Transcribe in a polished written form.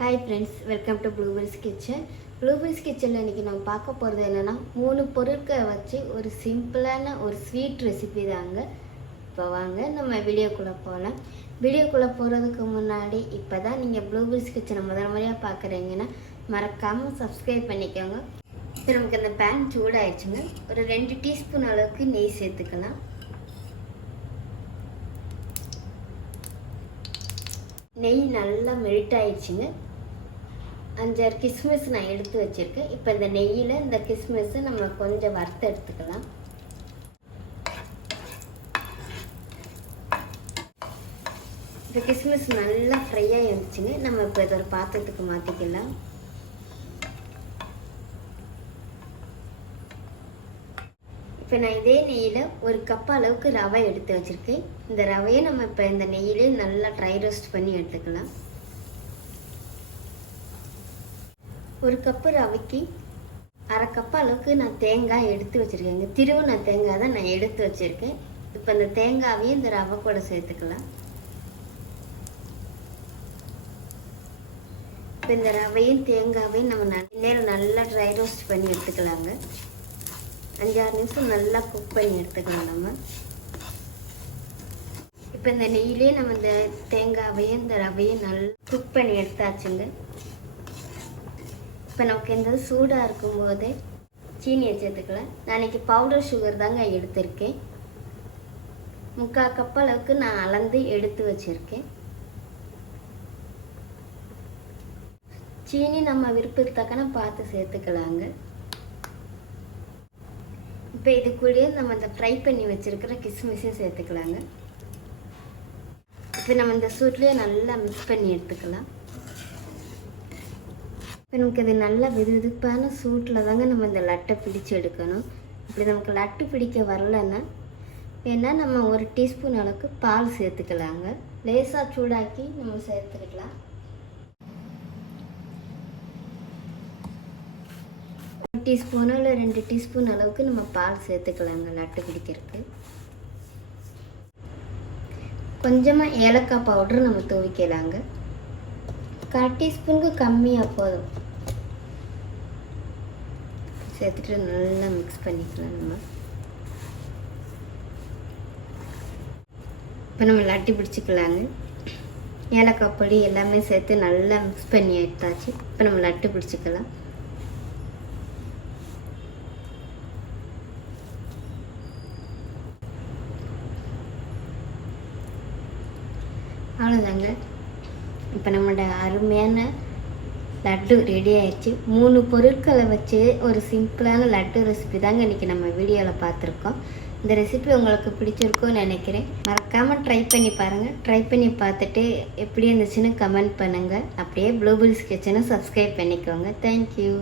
Hi friends, welcome to blueberries kitchen. Blueberries கிச்சனில் இன்றைக்கி நம்ம பார்க்க போகிறது என்னென்னா 3 பொருட்களை வச்சு ஒரு சிம்பிளான ஒரு ஸ்வீட் ரெசிபி தாங்க. இப்போ வாங்க நம்ம வீடியோக்குள்ளே போகலாம். வீடியோக்குள்ளே போகிறதுக்கு முன்னாடி இப்போ தான் நீங்கள் ப்ளூபெரிஸ் கிச்சனை முதல் முறையாக பார்க்குறீங்கன்னா மறக்காமல் சப்ஸ்கிரைப் பண்ணிக்கோங்க. இப்போ நமக்கு அந்த பேன் சூடாகிடுச்சுங்க. ஒரு 2 டீஸ்பூன் அளவுக்கு நெய் சேர்த்துக்கலாம். நெய் நல்லா மெல்ட் ஆயிடுச்சுங்க. 5-6 கிஸ்மிஸ் நான் எடுத்து வச்சுருக்கேன். இப்போ இந்த நெய்யில் இந்த கிஸ்மிஸை நம்ம கொஞ்சம் வறுத்து எடுத்துக்கலாம். இந்த கிஸ்மிஸ் நல்லா ஃப்ரையாக இருந்துச்சுங்க. நம்ம இப்போ இதை ஒரு பாத்திரத்துக்கு மாற்றிக்கலாம். இப்போ நான் இதே நெய்யில் 1 கப் அளவுக்கு ரவை எடுத்து வச்சுருக்கேன். இந்த ரவையை நம்ம இப்போ இந்த நெய்யிலே நல்லா ட்ரை ரோஸ்ட் பண்ணி எடுத்துக்கலாம். 1 கப்பு ரவைக்கு 1/2 கப் அளவுக்கு நான் தேங்காய் எடுத்து வச்சுருக்கேங்க. திருவுன தேங்காய் தான் நான் எடுத்து வச்சுருக்கேன். இப்போ இந்த தேங்காவையும் இந்த ரவை கூட சேர்த்துக்கலாம். இப்போ இந்த ரவையும் தேங்காவையும் நம்ம நேரம் நல்லா ட்ரை ரோஸ்ட் பண்ணி எடுத்துக்கலாங்க. 5-6 நிமிஷம் நல்லா குக் பண்ணி எடுத்துக்கலாம் நம்ம. இப்போ இந்த நெய்யிலே நம்ம இந்த தேங்காவையும் இந்த ரவையும் நல்லா குக் பண்ணி எடுத்தாச்சுங்க. இப்போ நமக்கு இந்த சூடாக இருக்கும்போதே சீனியை சேர்த்துக்கலாம். நான் இன்றைக்கி பவுடர் சுகர் தாங்க எடுத்திருக்கேன். 3/4 கப் அளவுக்கு நான் அளந்து எடுத்து வச்சுருக்கேன். சீனி நம்ம விருப்பத்துக்கு தக்கன பார்த்து சேர்த்துக்கலாங்க. இப்போ இது கூடயே நம்ம இந்த ஃப்ரை பண்ணி வச்சுருக்கிற கிஸ்மிஸையும் சேர்த்துக்கலாங்க. இப்போ நம்ம இந்த சூட்லேயே நல்லா மிக்ஸ் பண்ணி எடுத்துக்கலாம். இப்போ நமக்கு இது நல்லா வெதுவெதுப்பான சூட்டில் தாங்க நம்ம இந்த லட்டை பிடிச்சி எடுக்கணும். இப்படி நமக்கு லட்டு பிடிக்க வரலன்னா வேணா நம்ம 1 டீஸ்பூன் அளவுக்கு பால் சேர்த்துக்கலாங்க. லேசாக சூடாக்கி நம்ம சேர்த்துக்கலாம். 1 டீஸ்பூனோ இல்லை 2 டீஸ்பூன் அளவுக்கு நம்ம பால் சேர்த்துக்கலாங்க லட்டு பிடிக்கிறதுக்கு. கொஞ்சமாக ஏலக்காய் பவுடர் நம்ம துவைக்கலாங்க. 1/4 டீஸ்பூனுக்கு கம்மியாக போதும். சேர்த்துட்டு நல்லா மிக்ஸ் பண்ணிக்கலாம் நம்ம. இப்போ நம்ம லட்டு பிடிச்சிக்கலாங்க. ஏலக்காய் பொடி எல்லாமே சேர்த்து நல்லா மிக்ஸ் பண்ணி எடுத்தாச்சு. இப்போ நம்ம லட்டு பிடிச்சிக்கலாம். அவ்வளோதாங்க. இப்போ நம்மளோட அருமையான லட்டு ரெடி ஆயிடுச்சு. 3 பொருட்களை வச்சு ஒரு சிம்பிளான லட்டு ரெசிபி தாங்க இன்றைக்கி நம்ம வீடியோவில் பார்த்துருக்கோம். இந்த ரெசிபி உங்களுக்கு பிடிச்சிருக்கும்னு நினைக்கிறேன். மறக்காமல் ட்ரை பண்ணி பாருங்கள். ட்ரை பண்ணி பார்த்துட்டு எப்படி இருந்துச்சுன்னு கமெண்ட் பண்ணுங்கள். அப்படியே ப்ளூபெரிஸ் கிச்சனை சப்ஸ்கிரைப் பண்ணிக்கோங்க. தேங்க்யூ.